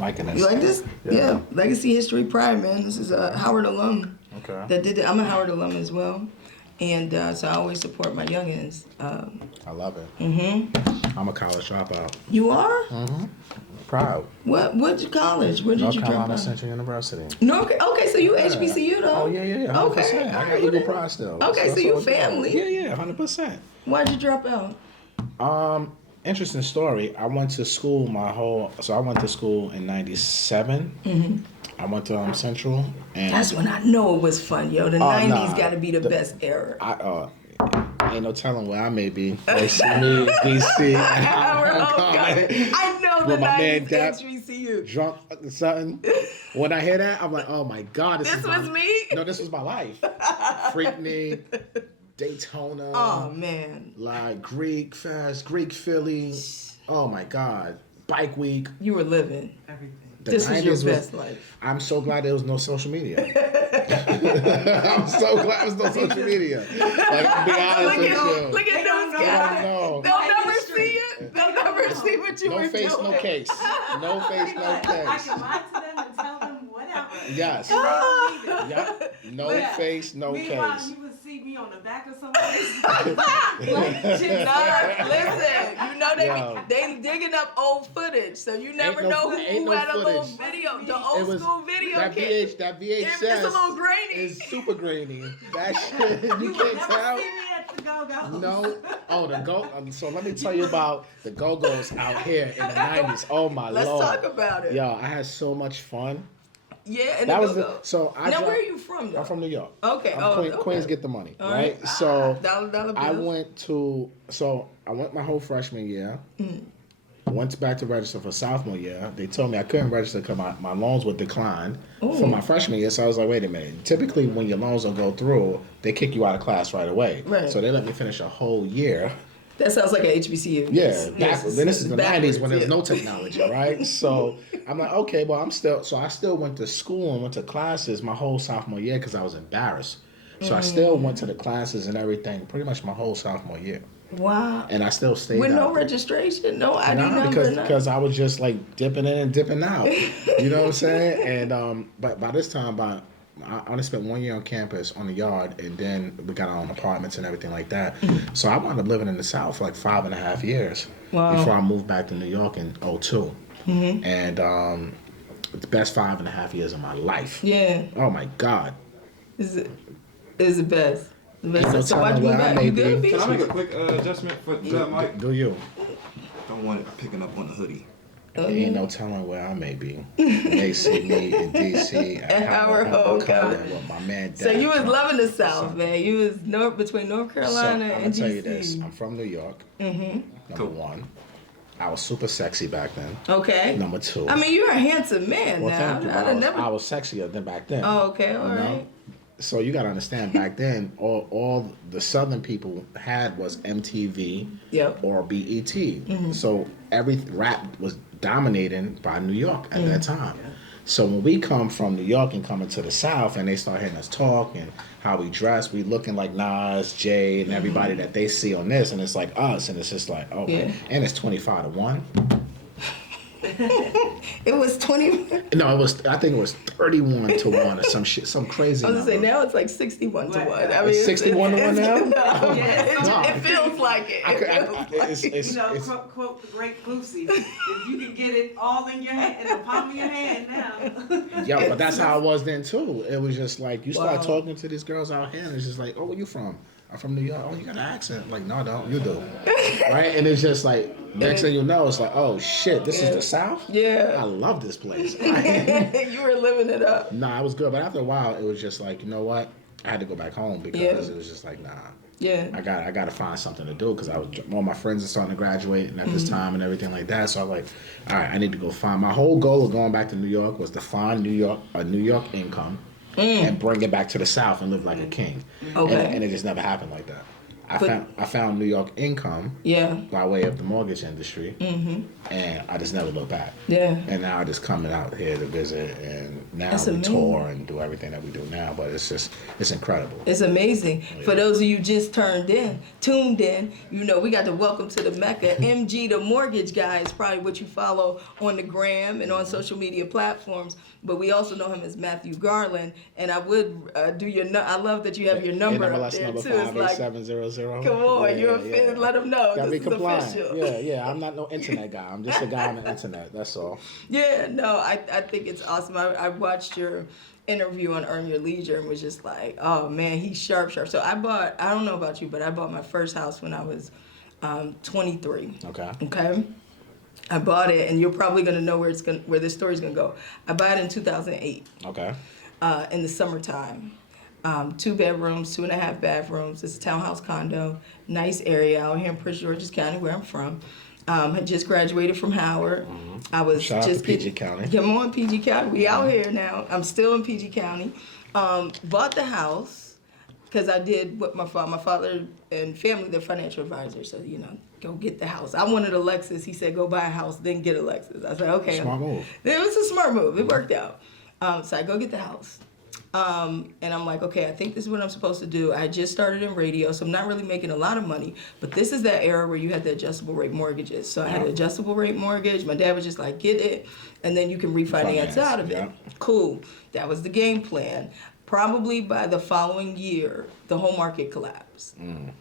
liking this. You like this? Yeah. Legacy, History, Pride, man. This is a Howard alum. Okay. That did it. I'm a Howard alum as well. And so I always support my youngins. I love it. Mm-hmm. I'm a college dropout. You are? Mm-hmm. Proud. What college? Where did North you drop Carolina out? Central University. Okay, so you HBCU though? Oh, yeah. 100%. Okay. I got Eagle Pride still. Okay, so you family. Yeah, 100%. Why'd you drop out? Interesting story. I went to school I went to school in 97. Mm-hmm. I went to Central. And that's when I know it was fun, yo. The 90s got to be the best era. Ain't no telling where I may be. They see me, DC. I know the 90s HBCU. Drunk something. When I hear that, I'm like, oh my God. This was me? No, this was my life. Freakney, Daytona. Oh, man. Like Greek Fest, Greek Philly. Oh my God. Bike Week. You were living everything. This was your best life. I'm so glad there was no social media. I'm so glad there was no social media. Like, I'll be honest with you. Look at those guys. They'll never see it. They'll never see what you were doing. No face, no case. No face, no case. I can lie to them and tell them whatever. Yes. Yep. No face, no Meanwhile, case. you would see me on the back of somebody's. Listen, you know they digging up old footage, so you never know who had a little video, the old school video kit. That VHS it's a little grainy. It's super grainy. That shit, you can't tell. See me at the Go-Go's. No. Oh, the Go. So let me tell you about the Go-Go's out here in the 90s. Oh my Lord. Let's talk about it. Yo, I had so much fun. Yeah, and that was now where are you from though? I'm from New York. Okay. Queens get the money, right? So I went my whole freshman year. Went back to register for sophomore year. They told me I couldn't register because my loans would decline for my freshman year. So I was like, wait a minute. Typically, when your loans don't go through, they kick you out of class right away. Right. So they let me finish a whole year. That sounds like an HBCU. Yeah, then this is the 90s when there's no technology, right? So I'm like, okay, well, I still went to school and went to classes my whole sophomore year because I was embarrassed. So I still went to the classes and everything pretty much my whole sophomore year. Wow. And I still stayed with no there. Registration, no ID number. Because I was just like dipping in and dipping out. You know what I'm saying? And but by this time, I only spent 1 year on campus on the yard, and then we got our own apartments and everything like that. So I wound up living in the South for like 5.5 years before I moved back to New York in 2002. Mm-hmm. And the best 5.5 years of my life. Yeah. Oh my God. Is the best. So why'd you move back? You good? Can I make a quick adjustment for that mic? Do you? Don't want it picking up on the hoodie. Ain't no telling where I may be. They see me in DC at Howard with my man. So you was loving the South, man. You was between North Carolina and DC. I'm gonna tell you this. I'm from New York. Mm-hmm. Number one. I was super sexy back then. Okay. Number two. I mean, you're a handsome man now. I was sexier than back then. Oh, okay. All right. So you got to understand, back then, all the Southern people had was MTV or BET. Mm-hmm. So every rap was dominated by New York at that time. Yeah. So when we come from New York and come into the South and they start hearing us talk and how we dress, we looking like Nas, Jay, and everybody that they see on this, and it's like us, and it's just like, okay. And it's 25-1. It was 20. No, I think it was 31-1 or some shit, some crazy. I was gonna say now it's like 61-1. I mean, it's 61-1 now. It feels like it. Quote the great Boosie. If you can get it all in your hand, in the palm of your hand now. Yeah, but that's how it was then too. It was just like you start talking to these girls out here, and it's just like, oh, where you from? I'm from New York. Oh, you got an accent. Like, no, I don't. You do. Right? And it's just like, next thing you know, it's like, oh, shit, this is the South? Yeah. I love this place. You were living it up. Nah, it was good. But after a while, it was just like, you know what? I had to go back home because it was just like, nah. Yeah. I got to find something to do because all my friends are starting to graduate and at this time and everything like that. So I'm like, all right, I need to go find. My whole goal of going back to New York was to find a New York income. And bring it back to the South and live like a king. Okay. And it just never happened like that. I found New York income by way of the mortgage industry, and I just never looked back. Yeah. And now I just coming out here to visit, and now we tour and do everything that we do now. But it's incredible. It's amazing. Yeah. For those of you just tuned in, we got to welcome to the Mecca. MG, the mortgage guy, is probably what you follow on the gram and on social media platforms. But we also know him as Matthew Garland, and I would I love that you have your number up there too. It's like 700. Come on, you're a fan. Let them know. Gotta this be compliant. Official. Yeah. I'm not no internet guy. I'm just a guy on the internet. That's all. Yeah, no, I think it's awesome. I watched your interview on Earn Your Leisure and was just like, oh man, he's sharp. So I don't know about you, but I bought my first house when I was 23. Okay. I bought it, and you're probably gonna know where this story's gonna go. I bought it in 2008. Okay. In the summertime, 2 bedrooms, 2.5 bathrooms. It's a townhouse condo, nice area out here in Prince George's County, where I'm from. Had just graduated from Howard. I was Shout just out to PG County. Come on, PG County. We out here now. I'm still in PG County. Bought the house because I did what my father and family, they're financial advisors, so go get the house. I wanted a Lexus. He said, go buy a house, then get a Lexus. I said, okay. Smart move. It was a smart move. It worked out. So I go get the house. And I'm like, okay, I think this is what I'm supposed to do. I just started in radio, so I'm not really making a lot of money. But this is that era where you had the adjustable rate mortgages. So I had an adjustable rate mortgage. My dad was just like, get it, and then you can refinance out of it. Cool. That was the game plan. Probably by the following year, the whole market collapsed.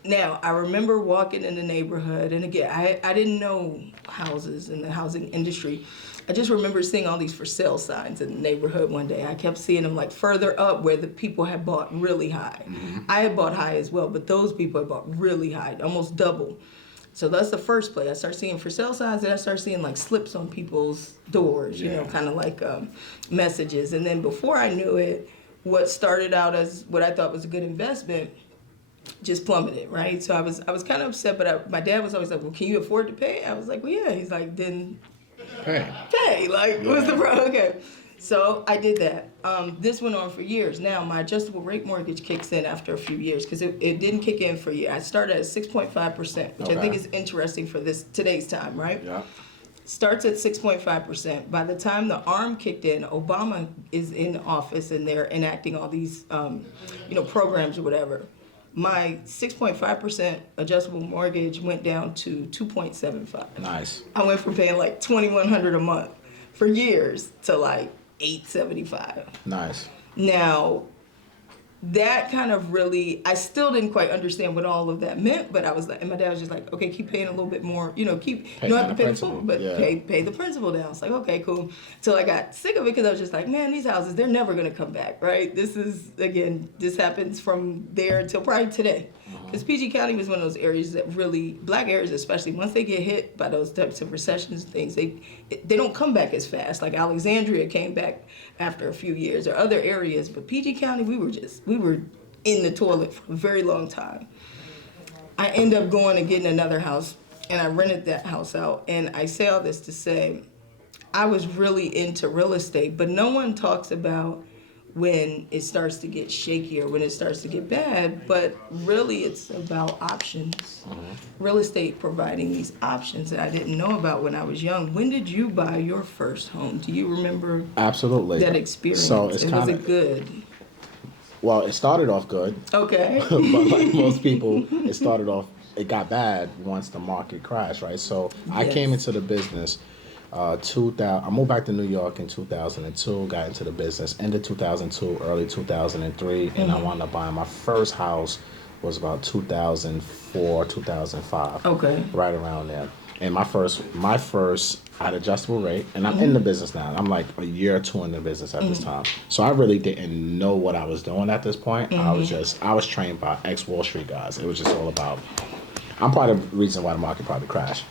Now, I remember walking in the neighborhood, and again, I didn't know houses in the housing industry. I just remember seeing all these for sale signs in the neighborhood one day. I kept seeing them like further up where the people had bought really high. I had bought high as well, but those people had bought really high, almost double. So that's the first place. I started seeing for sale signs, and I started seeing like slips on people's doors, kind of like messages. And then before I knew it, what started out as what I thought was a good investment just plummeted, right? So I was kind of upset, but my dad was always like, well, can you afford to pay? I was like, well, yeah. He's like, then pay. Like, what's the problem? Okay. So I did that. This went on for years. Now, my adjustable rate mortgage kicks in after a few years because it didn't kick in for a year. I started at 6.5%, which I think is interesting for today's time, right? Yeah. Starts at 6.5%. By the time the ARM kicked in, Obama is in office and they're enacting all these, programs or whatever. My 6.5% adjustable mortgage went down to 2.75. Nice. I went from paying like $2,100 a month for years to like $875. Nice. Now, that kind of really, I still didn't quite understand what all of that meant, but I was like, and my dad was just like, okay, keep paying a little bit more, you don't have to pay the full, but pay the principal down. It's like, okay, cool. Till I got sick of it because I was just like, man, these houses, they're never going to come back, right? This happens from there until probably today. Because PG County was one of those areas that really, black areas especially, once they get hit by those types of recessions and things, they don't come back as fast. Like Alexandria came back after a few years, or other areas, but PG County, we were in the toilet for a very long time. I end up going and getting another house, and I rented that house out. And I say all this to say, I was really into real estate, but no one talks about when it starts to get shaky or when it starts to get bad, but really it's about options. Real estate providing these options that I didn't know about when I was young. When did you buy your first home? Do you remember Absolutely. that experience? So was it good? Well, it started off good. Okay. But like most people, it got bad once the market crashed, right? So I came into the business I moved back to New York in 2002, got into the business, end of 2002, early 2003, and I wound up buying my first house was about 2004, 2005. Okay. Right around there. And my first I had adjustable rate, and I'm in the business now. I'm like a year or two in the business at this time. So I really didn't know what I was doing at this point. I was trained by ex-Wall Street guys. It was just all about, I'm part of the reason why the market probably crashed.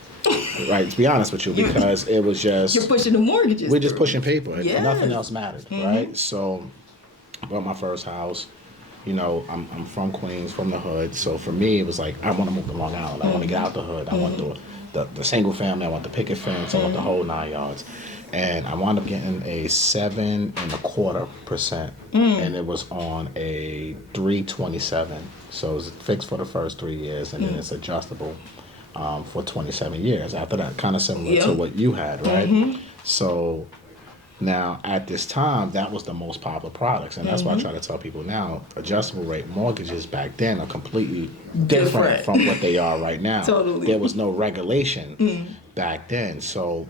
Right, to be honest with you, because it was just... You're pushing the mortgages. We're just pushing paper. Yes. Nothing else mattered, right? So, I bought my first house. I'm from Queens, from the hood. So, for me, it was like, I want to move to Long Island. I want to get out the hood. I want the single family. I want the picket fence. I want the whole 9 yards. and I wound up getting a 7.25%, and it was on a 327. So it was fixed for the first 3 years, and then it's adjustable for 27 years. After that, kind of similar to what you had, right? So now at this time, that was the most popular products, and that's why I try to tell people now, adjustable rate mortgages back then are completely different from what they are right now. Totally. There was no regulation back then, so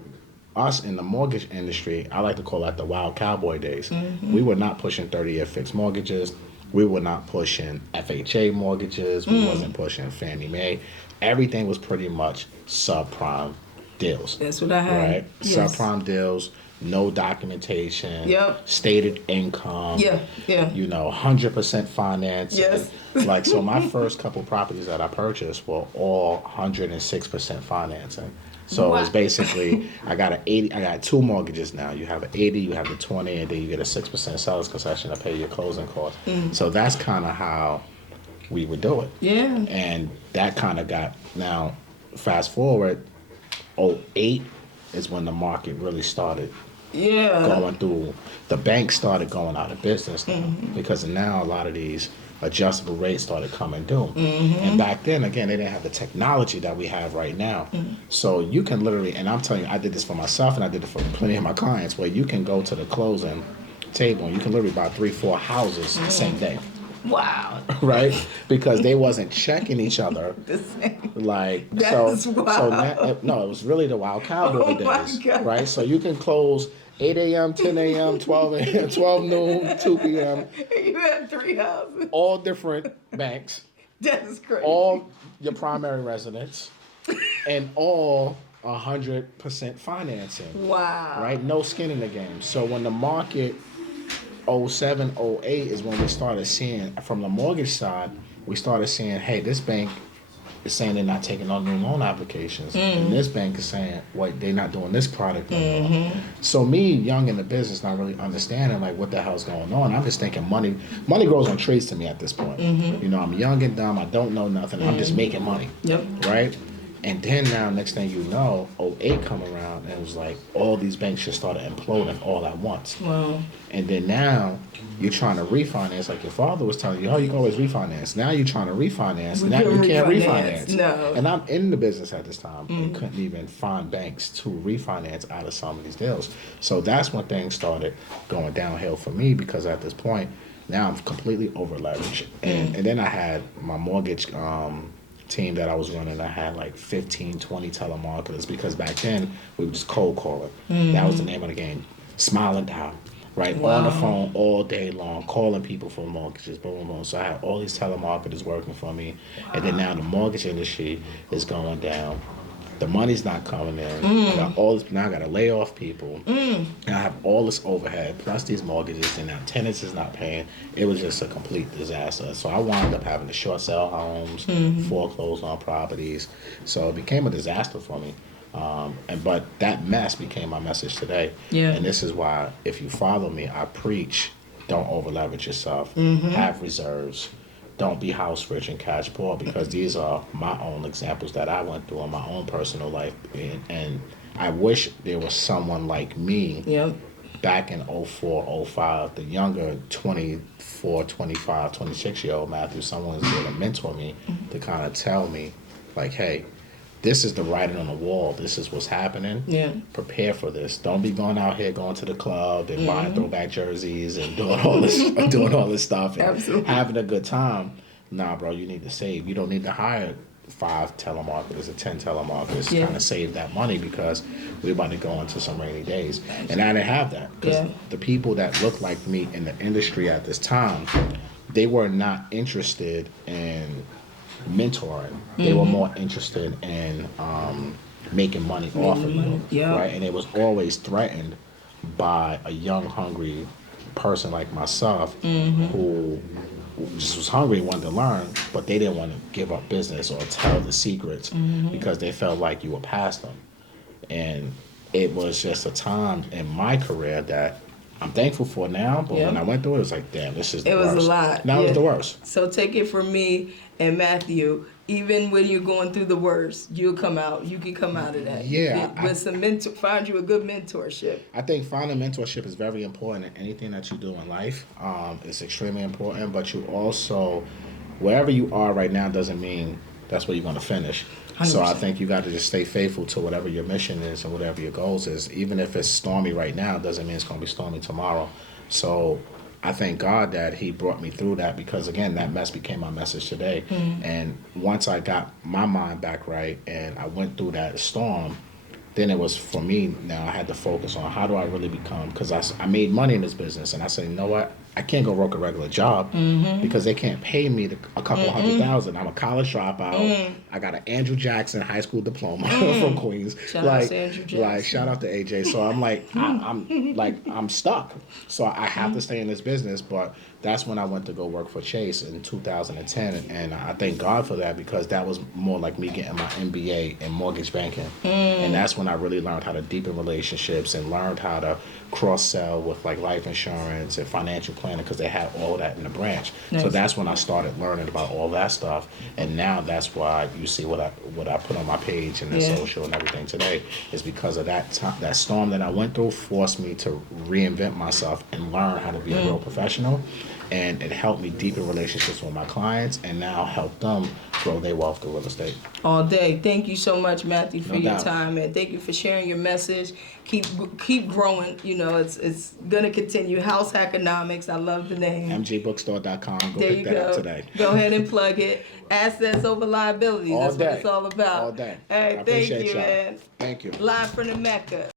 us in the mortgage industry, I like to call that the wild cowboy days. We were not pushing 30-year fixed mortgages. We were not pushing FHA mortgages. We wasn't pushing Fannie Mae. Everything was pretty much subprime deals. That's what I had. Right? Yes. Subprime deals, no documentation, Yep. stated income. Yeah. 100% financing. Yes. Like, so my first couple properties that I purchased were all 106% financing. So it's basically, I got two mortgages now. You have an 80, you have the 20, and then you get a 6% seller's concession to pay your closing costs. So that's kind of how we would do it. Yeah. And that kind of got, now fast forward, 08 is when the market really started going through. The banks started going out of business now, because now a lot of these adjustable rates started coming due. And back then, again, they didn't have the technology that we have right now. So you can literally, and I'm telling you, I did this for myself and I did it for plenty of my clients, where you can go to the closing table and you can literally buy 3-4 houses the same day. Wow. Right? Because they wasn't checking each other. The same. Like, That's so wild. no, it was really the wild cowboy Oh my days. God. Right? So you can close 8 a.m., 10 a.m., 12 a.m., 12 noon, 2 p.m. You had 3 houses. All different banks, That's crazy. all your primary residence, and all 100% financing. Wow. Right? No skin in the game. So when the market 07, 08 is when we started seeing, from the mortgage side, we started seeing, hey, this bank is saying they're not taking on new loan applications. And this bank is saying, wait, they're not doing this product anymore. So me, young in the business, not really understanding like what the hell's going on. I'm just thinking money grows on trees to me at this point. You know, I'm young and dumb. I don't know nothing. I'm just making money. Yep. Right? And then now, next thing you know, 08 come around, and it was like all these banks just started imploding all at once. Wow. And then now you're trying to refinance, like your father was telling you, oh, you can always refinance. Now you're trying to refinance. Now you can't refinance. No. And I'm in the business at this time and couldn't even find banks to refinance out of some of these deals. So that's when things started going downhill for me, because at this point, now I'm completely over leveraged. And then I had my mortgage team that I was running. I had like 15, 20 telemarketers, because back then we were just cold calling. That was the name of the game. Smile and dial. Right, on the phone all day long, calling people for mortgages, boom, boom, boom. So I had all these telemarketers working for me, and then now the mortgage industry is going down. The money's not coming in. I got all this, now I got to lay off people. And I have all this overhead, plus these mortgages, and now tenants is not paying. It was just a complete disaster. So I wound up having to short sell homes, foreclose on properties. So it became a disaster for me. But that mess became my message today. Yeah. And this is why, if you follow me, I preach, don't over leverage yourself. Have reserves. Don't be house rich and cash poor, because these are my own examples that I went through in my own personal life. And I wish there was someone like me back in 04, 05, the younger 24, 25, 26-year-old Matthew, someone was there to mentor me, to kind of tell me, like, hey, this is the writing on the wall. This is what's happening. Yeah. Prepare for this. Don't be going out here going to the club and buying throwback jerseys and doing all this stuff and having a good time. Nah, bro, you need to save. You don't need to hire 5 telemarketers or 10 telemarketers to kind of save that money, because we're about to go into some rainy days. And I didn't have that, because the people that looked like me in the industry at this time, they were not interested in mentoring. They were more interested in making money off of you, right? And it was always threatened by a young, hungry person like myself, who just was hungry and wanted to learn, but they didn't want to give up business or tell the secrets, because they felt like you were past them. And it was just a time in my career that I'm thankful for now, but when I went through it, it was like, damn, this is the It worst. was a lot. That was the worst. So take it from me and Matthew. Even when you're going through the worst, you'll come out. You can come out of that. Yeah. With some mentor, find you a good mentorship. I think finding mentorship is very important in anything that you do in life. It's extremely important, but you also, wherever you are right now doesn't mean that's where you're going to finish. 100%. So I think you got to just stay faithful to whatever your mission is and whatever your goals is. Even if it's stormy right now, doesn't mean it's going to be stormy tomorrow. So I thank God that he brought me through that, because again, that mess became my message today. And once I got my mind back right and I went through that storm, then it was for me, now I had to focus on how do I really become, because I made money in this business, and I said, you know what, I can't go work a regular job because they can't pay me a couple $100,000. I'm a college dropout. I got an Andrew Jackson high school diploma from Queens. Shout out to Andrew Jackson. Like, shout out to AJ. So I'm like, I'm stuck. So I have to stay in this business. But that's when I went to go work for Chase in 2010, and I thank God for that, because that was more like me getting my MBA in mortgage banking, and that's when I really learned how to deepen relationships and learned how to cross-sell with like life insurance and financial planning, because they had all that in the branch. Nice. So that's when I started learning about all that stuff, and now that's why you see what I put on my page and the social and everything today is because of that storm that I went through forced me to reinvent myself and learn how to be a real professional. And it helped me deepen relationships with my clients, and now help them grow their wealth through real estate. All day. Thank you so much, Matthew, for your time, and thank you for sharing your message. Keep growing. You know, it's gonna continue. House Hackonomics. I love the name. mgbookstore.com. Go there pick that up today. Go ahead and plug it. Assets over liabilities. That's what it's all about. All day. Hey, thank you, y'all. man. Thank you. Live from the Mecca.